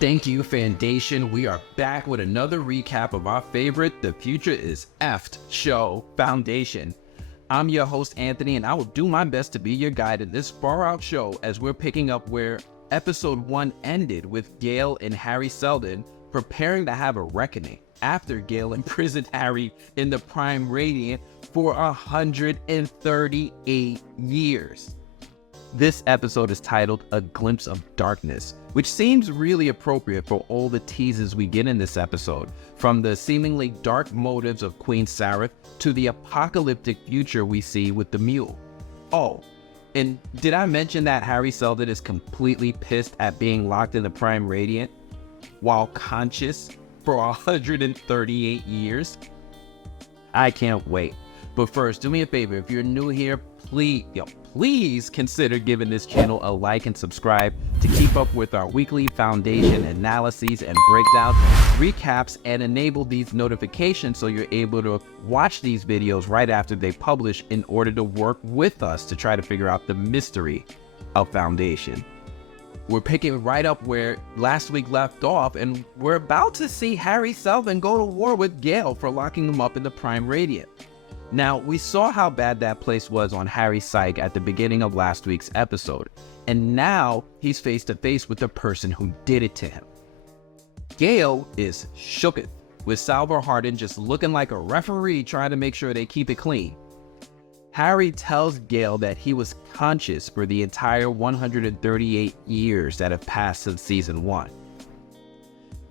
Thank you, FANdation. We are back with another recap of our favorite The Future is Effed show, FANdation. I'm your host, Anthony, and I will do my best to be your guide in this far-out show as we're picking up where episode 1 ended with Gail and Hari Seldon preparing to have a reckoning after Gail imprisoned Hari in the Prime Radiant for 138 years. This episode is titled A Glimpse of Darkness, which seems really appropriate for all the teases we get in this episode, from the seemingly dark motives of Queen Sareth to the apocalyptic future we see with the Mule. Oh, and did I mention that Hari Seldon is completely pissed at being locked in the Prime Radiant while conscious for 138 years? I can't wait. But first, do me a favor, if you're new here, please consider giving this channel a like and subscribe to keep up with our weekly FANdation analyses and breakdowns, recaps, and enable these notifications so you're able to watch these videos right after they publish in order to work with us to try to figure out the mystery of FANdation. We're picking right up where last week left off, and we're about to see Hari Seldon go to war with Gail for locking him up in the Prime Radiant. Now, we saw how bad that place was on Hari's psyche at the beginning of last week's episode, and now he's face to face with the person who did it to him. Gail is shooketh, with Salvor Harden just looking like a referee trying to make sure they keep it clean. Hari tells Gail that he was conscious for the entire 138 years that have passed since season 1.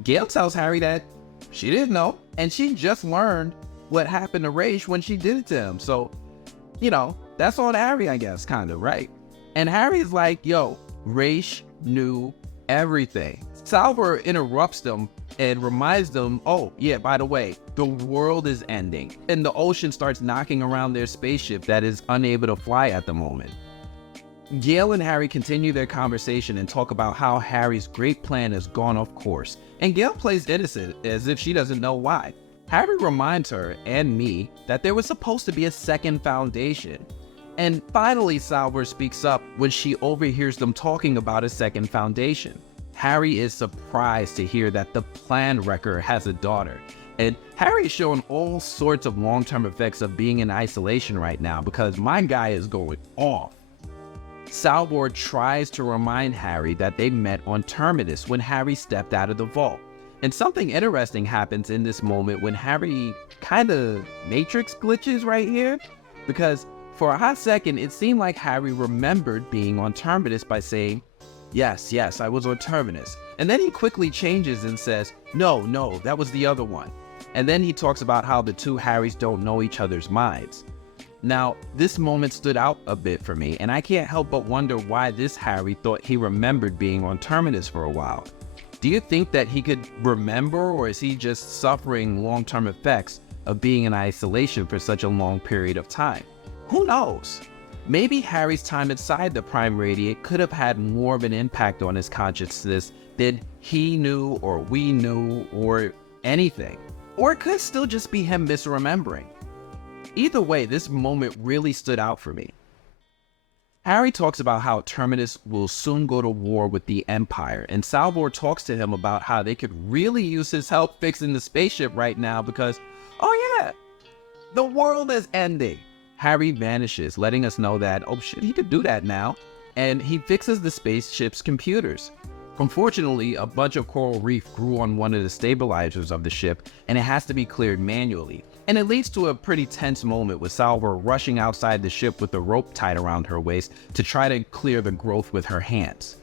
Gail tells Hari that she didn't know, and she just learned what happened to Raish when she did it to him. So, that's on Hari, I guess, kind of, right? And Harry's like, yo, Raish knew everything. Salvor interrupts them and reminds them, oh, yeah, by the way, the world is ending. And the ocean starts knocking around their spaceship that is unable to fly at the moment. Gail and Hari continue their conversation and talk about how Harry's great plan has gone off course. And Gail plays innocent as if she doesn't know why. Hari reminds her and me that there was supposed to be a second FANdation. And finally, Salvor speaks up when she overhears them talking about a second FANdation. Hari is surprised to hear that the Plan Wrecker has a daughter. And Hari is showing all sorts of long-term effects of being in isolation right now because my guy is going off. Salvor tries to remind Hari that they met on Terminus when Hari stepped out of the vault. And something interesting happens in this moment when Hari kind of matrix glitches right here, because for a hot second, it seemed like Hari remembered being on Terminus by saying, yes, I was on Terminus. And then he quickly changes and says, no, that was the other one. And then he talks about how the two Haris don't know each other's minds. Now, this moment stood out a bit for me, and I can't help but wonder why this Hari thought he remembered being on Terminus for a while. Do you think that he could remember, or is he just suffering long-term effects of being in isolation for such a long period of time? Who knows? Maybe Hari's time inside the Prime Radiant could have had more of an impact on his consciousness than he knew, or we knew, or anything. Or it could still just be him misremembering. Either way, this moment really stood out for me. Hari talks about how Terminus will soon go to war with the Empire, and Salvor talks to him about how they could really use his help fixing the spaceship right now because, oh yeah, the world is ending. Hari vanishes, letting us know that, oh shit, he could do that now, and he fixes the spaceship's computers. Unfortunately, a bunch of coral reef grew on one of the stabilizers of the ship, and it has to be cleared manually. And it leads to a pretty tense moment with Salvor rushing outside the ship with a rope tied around her waist to try to clear the growth with her hands.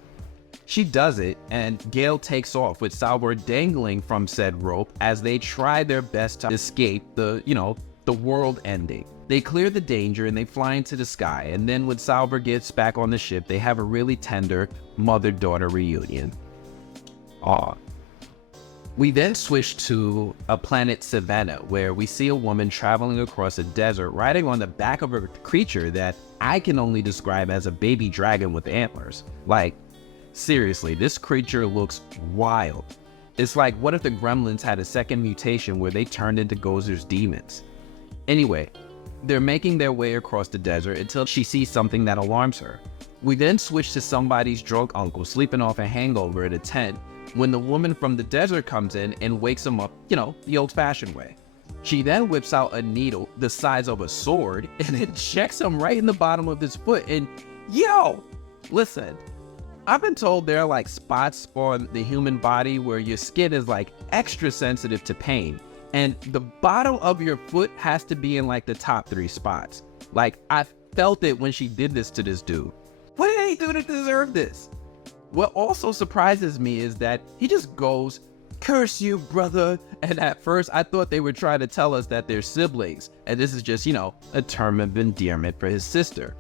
She does it, and Gail takes off with Salvor dangling from said rope as they try their best to escape the world ending. They clear the danger and they fly into the sky, and then when Salvor gets back on the ship, they have a really tender mother-daughter reunion. Aww. We then switch to a planet Savannah, where we see a woman traveling across a desert riding on the back of a creature that I can only describe as a baby dragon with antlers. Like, seriously, this creature looks wild. It's like, what if the Gremlins had a second mutation where they turned into Gozer's demons? Anyway, they're making their way across the desert until she sees something that alarms her. We then switch to somebody's drunk uncle sleeping off a hangover in a tent, when the woman from the desert comes in and wakes him up, the old-fashioned way. She then whips out a needle the size of a sword and injects him right in the bottom of his foot. And listen, I've been told there are like spots on the human body where your skin is like extra sensitive to pain. And the bottom of your foot has to be in like the top 3 spots. Like, I felt it when she did this to this dude. What did he do to deserve this? What also surprises me is that he just goes, "Curse you, brother." And at first I thought they were trying to tell us that they're siblings. And this is just, a term of endearment for his sister.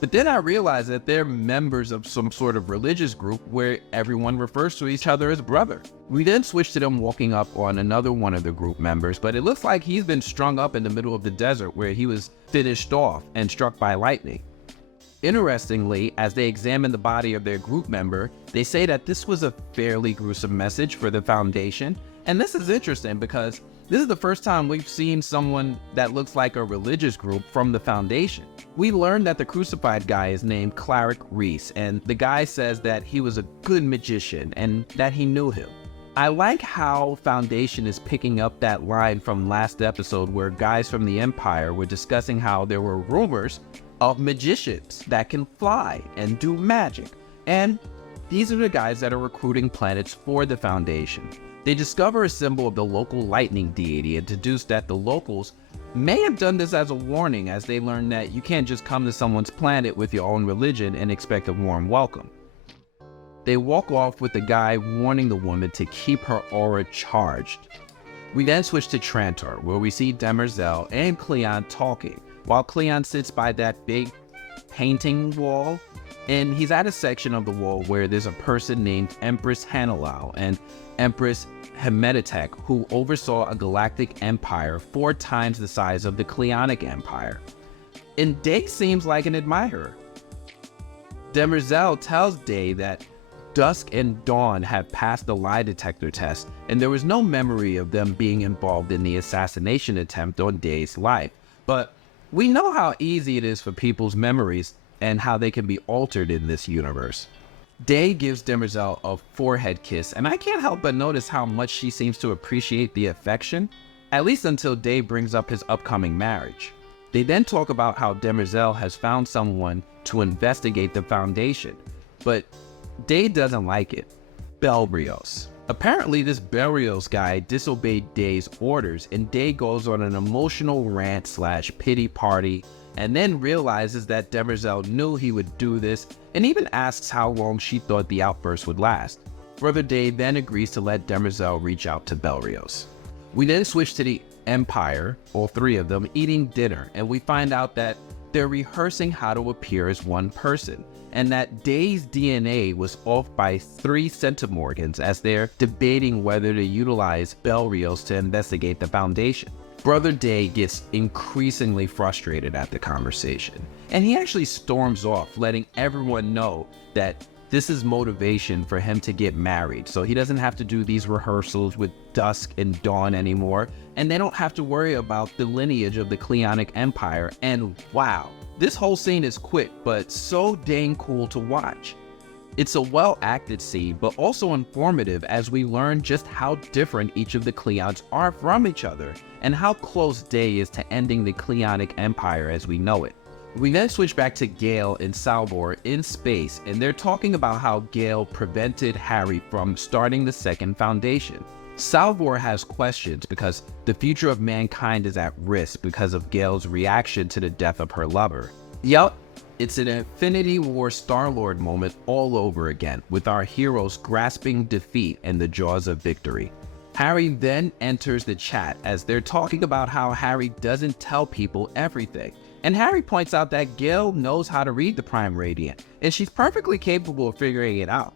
But then I realized that they're members of some sort of religious group where everyone refers to each other as brother. We then switch to them walking up on another one of the group members, but it looks like he's been strung up in the middle of the desert where he was finished off and struck by lightning. Interestingly, as they examine the body of their group member, they say that this was a fairly gruesome message for the FANdation. And this is interesting because this is the first time we've seen someone that looks like a religious group from the FANdation. We learned that the crucified guy is named Cleric Reese, and the guy says that he was a good magician and that he knew him. I like how FANdation is picking up that line from last episode where guys from the Empire were discussing how there were rumors of magicians that can fly and do magic. And these are the guys that are recruiting planets for the FANdation. They discover a symbol of the local lightning deity and deduce that the locals may have done this as a warning, as they learn that you can't just come to someone's planet with your own religion and expect a warm welcome. They walk off with the guy warning the woman to keep her aura charged. We then switch to Trantor, where we see Demerzel and Cleon talking, while Cleon sits by that big painting wall, and he's at a section of the wall where there's a person named Empress Hanalal and Empress Hemedetek, who oversaw a galactic empire 4 times the size of the Cleonic Empire. And Day seems like an admirer. Demerzel tells Day that Dusk and Dawn have passed the lie detector test, and there was no memory of them being involved in the assassination attempt on Day's life. But we know how easy it is for people's memories and how they can be altered in this universe. Day gives Demerzel a forehead kiss, and I can't help but notice how much she seems to appreciate the affection, at least until Day brings up his upcoming marriage. They then talk about how Demerzel has found someone to investigate the FANdation, but Day doesn't like it. Belrios. Apparently this Belrios guy disobeyed Day's orders, and Day goes on an emotional rant/pity party, and then realizes that Demerzel knew he would do this, and even asks how long she thought the outburst would last. Brother Day then agrees to let Demerzel reach out to Belrios. We then switch to the Empire, all 3 of them, eating dinner, and we find out that they're rehearsing how to appear as one person, and that Day's DNA was off by 3 centimorgans as they're debating whether to utilize Belrios to investigate the FANdation. Brother Day gets increasingly frustrated at the conversation, and he actually storms off, letting everyone know that this is motivation for him to get married, so he doesn't have to do these rehearsals with Dusk and Dawn anymore, and they don't have to worry about the lineage of the Cleonic Empire. And wow, this whole scene is quick, but so dang cool to watch. It's a well-acted scene, but also informative as we learn just how different each of the Cleons are from each other, and how close Day is to ending the Cleonic Empire as we know it. We then switch back to Gaal and Salvor in space, and they're talking about how Gaal prevented Hari from starting the second FANdation. Salvor has questions because the future of mankind is at risk because of Gaal's reaction to the death of her lover. Yup, it's an Infinity War Star-Lord moment all over again, with our heroes grasping defeat in the jaws of victory. Hari then enters the chat as they're talking about how Hari doesn't tell people everything. And Hari points out that Gaal knows how to read the Prime Radiant, and she's perfectly capable of figuring it out.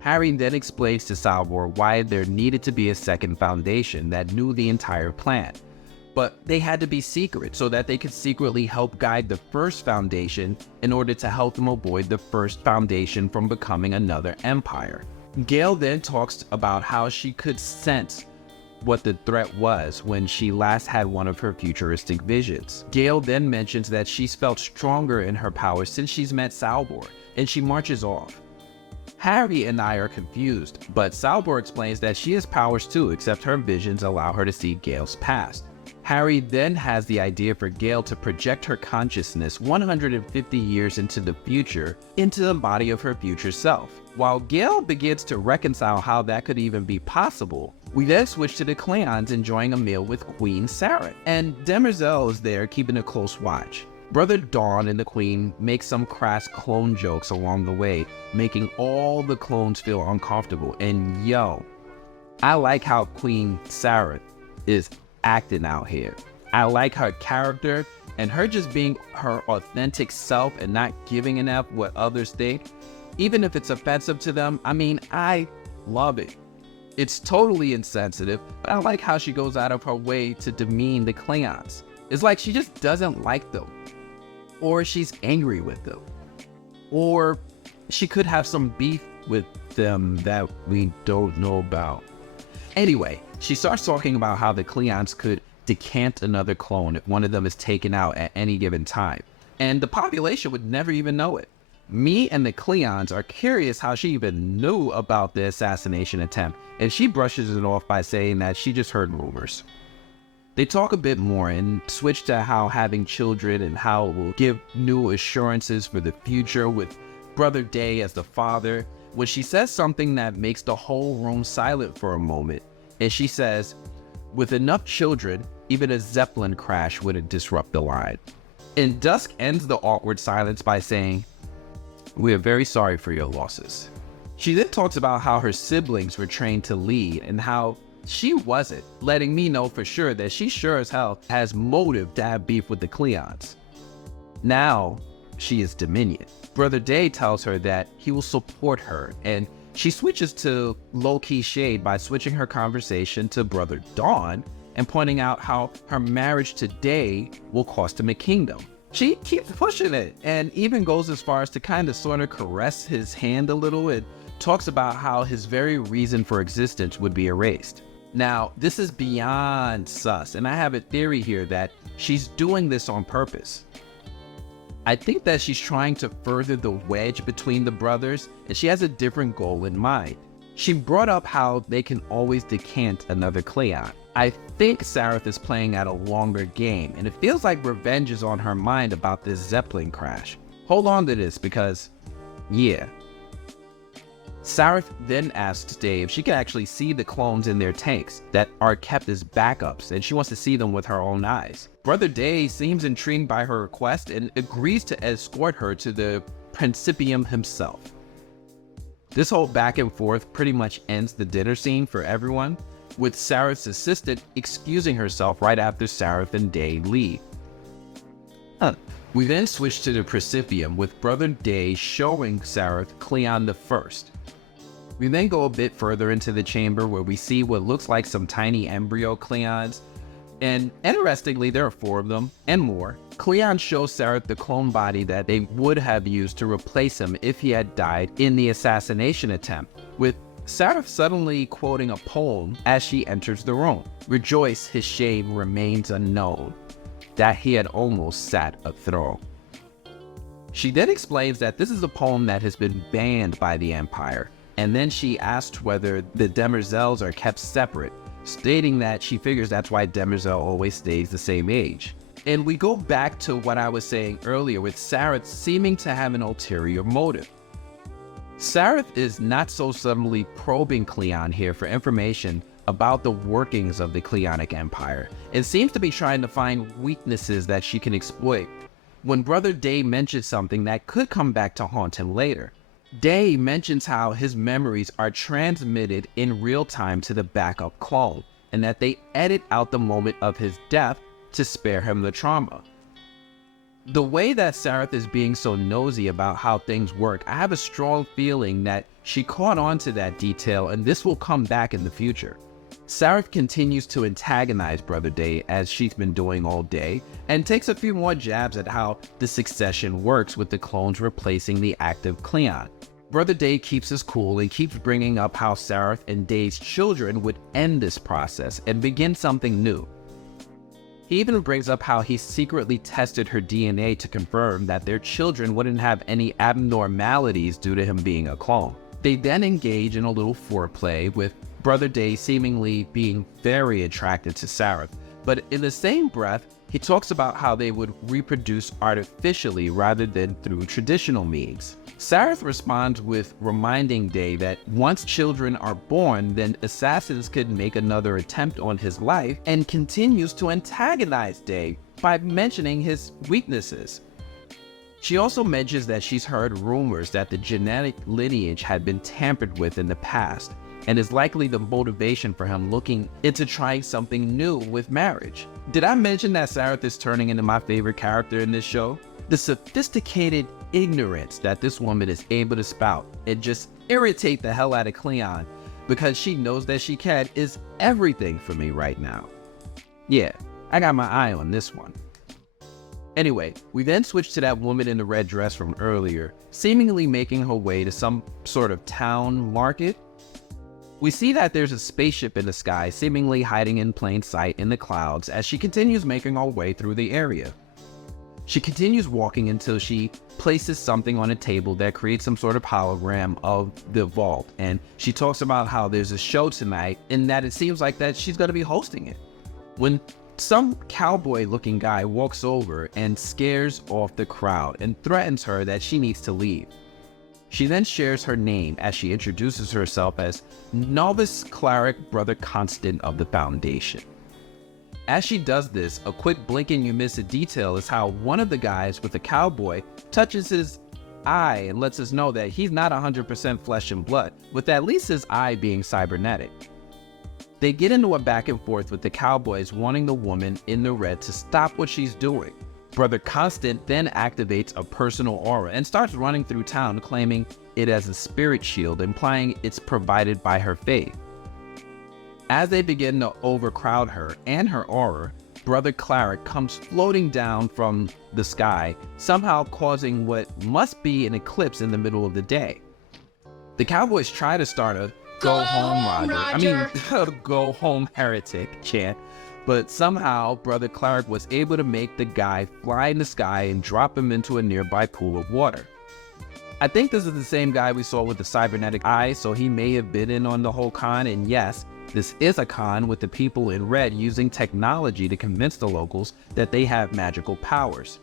Hari then explains to Salvor why there needed to be a second FANdation that knew the entire plan. But they had to be secret so that they could secretly help guide the first FANdation in order to help them avoid the first FANdation from becoming another empire. Gaal then talks about how she could sense what the threat was when she last had one of her futuristic visions. Gaal then mentions that she's felt stronger in her powers since she's met Salvor, and she marches off. Hari and I are confused, but Salvor explains that she has powers too, except her visions allow her to see Gale's past. Hari then has the idea for Gail to project her consciousness 150 years into the future into the body of her future self. While Gail begins to reconcile how that could even be possible, we then switch to the Cleons enjoying a meal with Queen Sareth, and Demerzel is there keeping a close watch. Brother Dawn and the Queen make some crass clone jokes along the way, making all the clones feel uncomfortable. And yo, I like how Queen Sareth is acting out here. I like her character and her just being her authentic self and not giving an F what others think, even if it's offensive to them. I mean, I love it. It's totally insensitive, but I like how she goes out of her way to demean the Cleons. It's like she just doesn't like them, or she's angry with them, or she could have some beef with them that we don't know about. Anyway, she starts talking about how the Cleons could decant another clone if one of them is taken out at any given time, and the population would never even know it. Me and the Cleons are curious how she even knew about the assassination attempt, and she brushes it off by saying that she just heard rumors. They talk a bit more and switch to how having children and how it will give new assurances for the future, with Brother Day as the father, when she says something that makes the whole room silent for a moment. And she says, with enough children, even a Zeppelin crash wouldn't disrupt the line. And Dusk ends the awkward silence by saying, "We are very sorry for your losses." She then talks about how her siblings were trained to lead and how she wasn't, letting me know for sure that she sure as hell has motive to have beef with the Cleons. Now, she is Dominion. Brother Day tells her that he will support her, and she switches to low-key shade by switching her conversation to Brother Dawn and pointing out how her marriage to Day will cost him a kingdom. She keeps pushing it and even goes as far as to kind of sort of caress his hand a little and talks about how his very reason for existence would be erased. Now, this is beyond sus, and I have a theory here that she's doing this on purpose. I think that she's trying to further the wedge between the brothers, and she has a different goal in mind. She brought up how they can always decant another Cleon. I think Sareth is playing at a longer game, and it feels like revenge is on her mind about this Zeppelin crash. Hold on to this because, yeah. Sareth then asks Dave if she can actually see the clones in their tanks that are kept as backups, and she wants to see them with her own eyes. Brother Dave seems intrigued by her request and agrees to escort her to the Principium himself. This whole back and forth pretty much ends the dinner scene for everyone, with Sareth's assistant excusing herself right after Sareth and Day leave. We then switch to the Principium with Brother Day showing Sareth Cleon the First. We then go a bit further into the chamber where we see what looks like some tiny embryo Cleons, and interestingly there are 4 of them and more. Cleon shows Sareth the clone body that they would have used to replace him if he had died in the assassination attempt, with Sareth suddenly quoting a poem as she enters the room. "Rejoice, his shame remains unknown, that he had almost sat a throne." She then explains that this is a poem that has been banned by the Empire, and then she asked whether the Demerzels are kept separate, stating that she figures that's why Demerzel always stays the same age. And we go back to what I was saying earlier with Sareth seeming to have an ulterior motive. Sareth is not so subtly probing Cleon here for information about the workings of the Cleonic Empire, and seems to be trying to find weaknesses that she can exploit. When Brother Day mentions something that could come back to haunt him later. Day mentions how his memories are transmitted in real time to the backup clone, and that they edit out the moment of his death to spare him the trauma. The way that Sareth is being so nosy about how things work, I have a strong feeling that she caught on to that detail, and this will come back in the future. Sareth continues to antagonize Brother Day as she's been doing all day, and takes a few more jabs at how the succession works with the clones replacing the active Cleon. Brother Day keeps his cool and keeps bringing up how Sareth and Day's children would end this process and begin something new. He even brings up how he secretly tested her DNA to confirm that their children wouldn't have any abnormalities due to him being a clone. They then engage in a little foreplay, with Brother Day seemingly being very attracted to Sareth, but in the same breath, he talks about how they would reproduce artificially rather than through traditional means. Sareth responds with reminding Day that once children are born, then assassins could make another attempt on his life, and continues to antagonize Day by mentioning his weaknesses. She also mentions that she's heard rumors that the genetic lineage had been tampered with in the past, and is likely the motivation for him looking into trying something new with marriage. Did I mention that Sareth is turning into my favorite character in this show? The sophisticated ignorance that this woman is able to spout and just irritate the hell out of Cleon because she knows that she can is everything for me right now. Yeah, I got my eye on this one. Anyway, we then switch to that woman in the red dress from earlier, seemingly making her way to some sort of town market. We see that there's a spaceship in the sky, seemingly hiding in plain sight in the clouds as she continues making her way through the area. She continues walking until she places something on a table that creates some sort of hologram of the vault, and she talks about how there's a show tonight and that it seems like that she's going to be hosting it. When some cowboy-looking guy walks over and scares off the crowd and threatens her that she needs to leave. She then shares her name as she introduces herself as Novice Cleric Brother Constant of the FANdation. As she does this, a quick blink and you miss a detail is how one of the guys with the cowboy touches his eye and lets us know that he's not 100% flesh and blood, with at least his eye being cybernetic. They get into a back and forth with the cowboys wanting the woman in the red to stop what she's doing. Brother Constant then activates a personal aura and starts running through town claiming it as a spirit shield, implying it's provided by her faith. As they begin to overcrowd her and her aura, Brother Cleric comes floating down from the sky, somehow causing what must be an eclipse in the middle of the day. The cowboys try to start a Go home, Roger. Go home, heretic chant. But somehow, Brother Cleric was able to make the guy fly in the sky and drop him into a nearby pool of water. I think this is the same guy we saw with the cybernetic eye, so he may have been in on the whole con, and yes, this is a con with the people in red using technology to convince the locals that they have magical powers.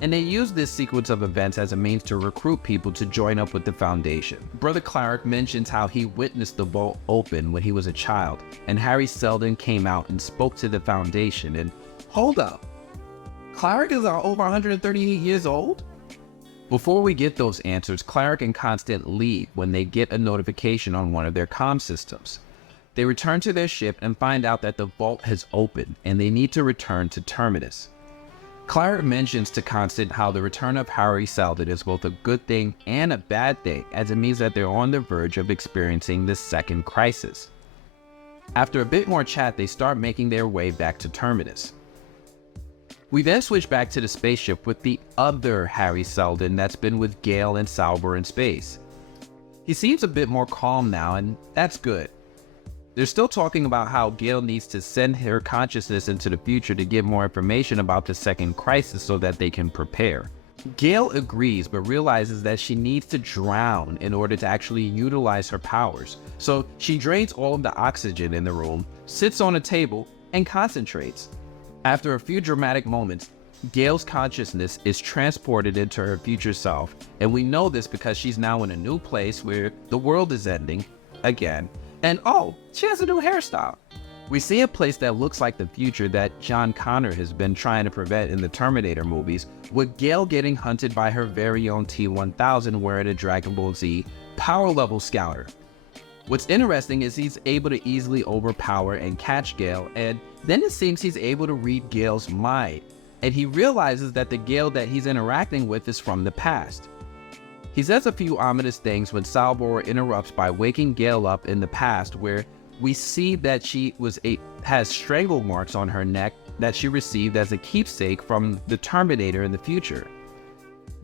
And they use this sequence of events as a means to recruit people to join up with the FANdation. Brother Cleric mentions how he witnessed the vault open when he was a child, and Hari Seldon came out and spoke to the FANdation, and hold up, Cleric is over 138 years old? Before we get those answers, Cleric and Constant leave when they get a notification on one of their comm systems. They return to their ship and find out that the vault has opened, and they need to return to Terminus. Cleric mentions to Constant how the return of Hari Seldon is both a good thing and a bad thing, as it means that they're on the verge of experiencing the second crisis. After a bit more chat, they start making their way back to Terminus. We then switch back to the spaceship with the other Hari Seldon that's been with Gaal and Salvor in space. He seems a bit more calm now, and that's good. They're still talking about how Gail needs to send her consciousness into the future to give more information about the second crisis so that they can prepare. Gail agrees, but realizes that she needs to drown in order to actually utilize her powers. So she drains all of the oxygen in the room, sits on a table, and concentrates. After a few dramatic moments, Gail's consciousness is transported into her future self, and we know this because she's now in a new place where the world is ending, again. And oh, she has a new hairstyle. We see a place that looks like the future that John Connor has been trying to prevent in the Terminator movies, with Gail getting hunted by her very own T-1000 wearing a Dragon Ball Z power level scouter. What's interesting is he's able to easily overpower and catch Gail, and then it seems he's able to read Gail's mind, and he realizes that the Gail that he's interacting with is from the past. He says a few ominous things when Salvor interrupts by waking Gail up in the past, where we see that she has strangle marks on her neck that she received as a keepsake from the Terminator in the future.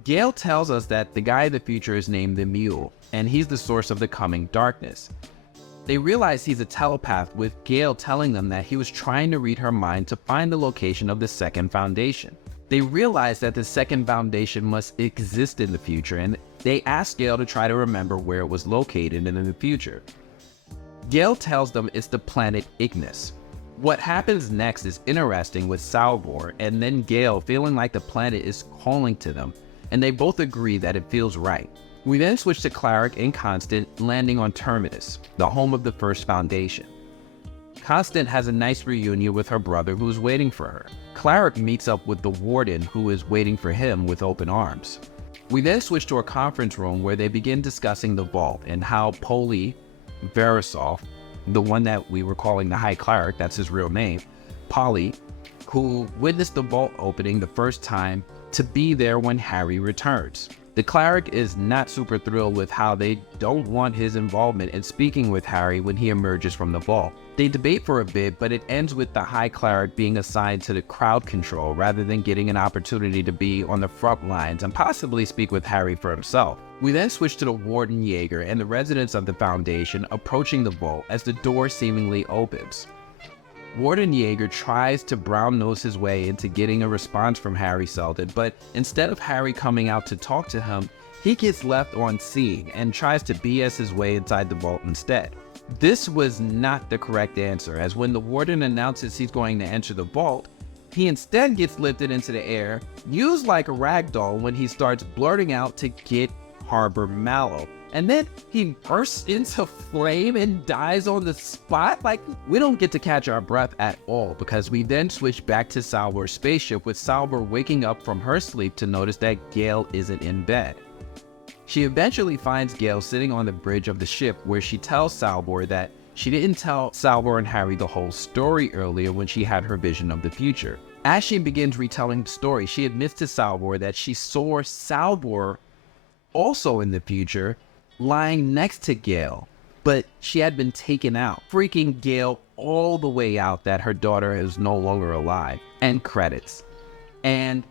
Gail tells us that the guy in the future is named the Mule, and he's the source of the coming darkness. They realize he's a telepath, with Gail telling them that he was trying to read her mind to find the location of the second FANdation. They realize that the second FANdation must exist in the future, and They ask Gaal to try to remember where it was located in the future. Gaal tells them it's the planet Ignis. What happens next is interesting with Salvor and then Gaal feeling like the planet is calling to them, and they both agree that it feels right. We then switch to Cleric and Constant landing on Terminus, the home of the first FANdation. Constant has a nice reunion with her brother who is waiting for her. Cleric meets up with the Warden who is waiting for him with open arms. We then switch to a conference room where they begin discussing the vault and how Poli Verisov, the one that we were calling the High Cleric, that's his real name, Polly, who witnessed the vault opening the first time, to be there when Harry returns. The cleric is not super thrilled with how they don't want his involvement in speaking with Harry when he emerges from the vault. They debate for a bit, but it ends with the High Cleric being assigned to the crowd control rather than getting an opportunity to be on the front lines and possibly speak with Harry for himself. We then switch to the Warden Jaeger and the residents of the FANdation approaching the vault as the door seemingly opens. Warden Jaeger tries to brown-nose his way into getting a response from Hari Seldon, but instead of Harry coming out to talk to him, he gets left on scene and tries to BS his way inside the vault instead. This was not the correct answer, as when the Warden announces he's going to enter the vault, he instead gets lifted into the air, used like a ragdoll when he starts blurting out to get Harbor Mallow. And then he bursts into flame and dies on the spot. Like, we don't get to catch our breath at all, because we then switch back to Salvor's spaceship, with Salvor waking up from her sleep to notice that Gaal isn't in bed. She eventually finds Gaal sitting on the bridge of the ship, where she tells Salvor that she didn't tell Salvor and Harry the whole story earlier when she had her vision of the future. As she begins retelling the story, she admits to Salvor that she saw Salvor also in the future, lying next to Gaal, but she had been taken out, freaking Gaal all the way out that her daughter is no longer alive. End credits. And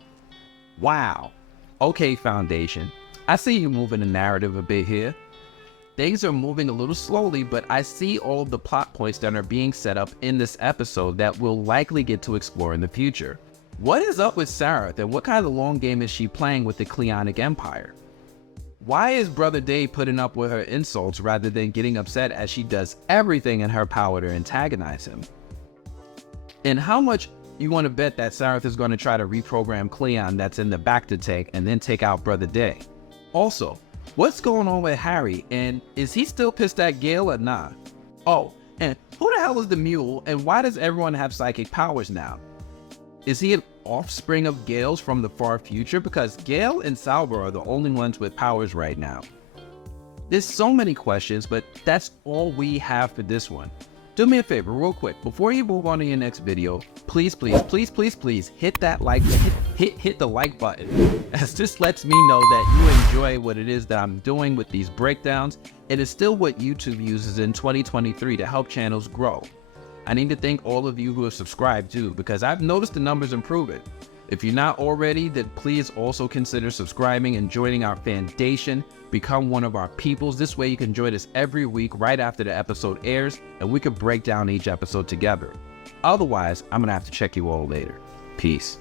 wow. Okay, FANdation, I see you moving the narrative a bit here. Things are moving a little slowly, but I see all the plot points that are being set up in this episode that we'll likely get to explore in the future. What is up with Sareth, and what kind of long game is she playing with the Cleonic Empire? Why is Brother Dave putting up with her insults rather than getting upset as she does everything in her power to antagonize him? And how much you want to bet that Sareth is going to try to reprogram Cleon that's in the back to take and then take out Brother Dave? Also, what's going on with Harry, and is he still pissed at Gaal or not? Oh, and who the hell is the Mule, and why does everyone have psychic powers now? Is he an offspring of Gaal's from the far future? Because Gaal and Salvor are the only ones with powers right now. There's so many questions, but that's all we have for this one. Do me a favor real quick, before you move on to your next video, please hit that like, hit the like button, as this lets me know that you enjoy what it is that I'm doing with these breakdowns. It is still what YouTube uses in 2023 to help channels grow. I need to thank all of you who have subscribed too, because I've noticed the numbers improving. If you're not already, then please also consider subscribing and joining our FANdation. Become one of our peoples. This way you can join us every week right after the episode airs, and we can break down each episode together. Otherwise, I'm gonna have to check you all later. Peace.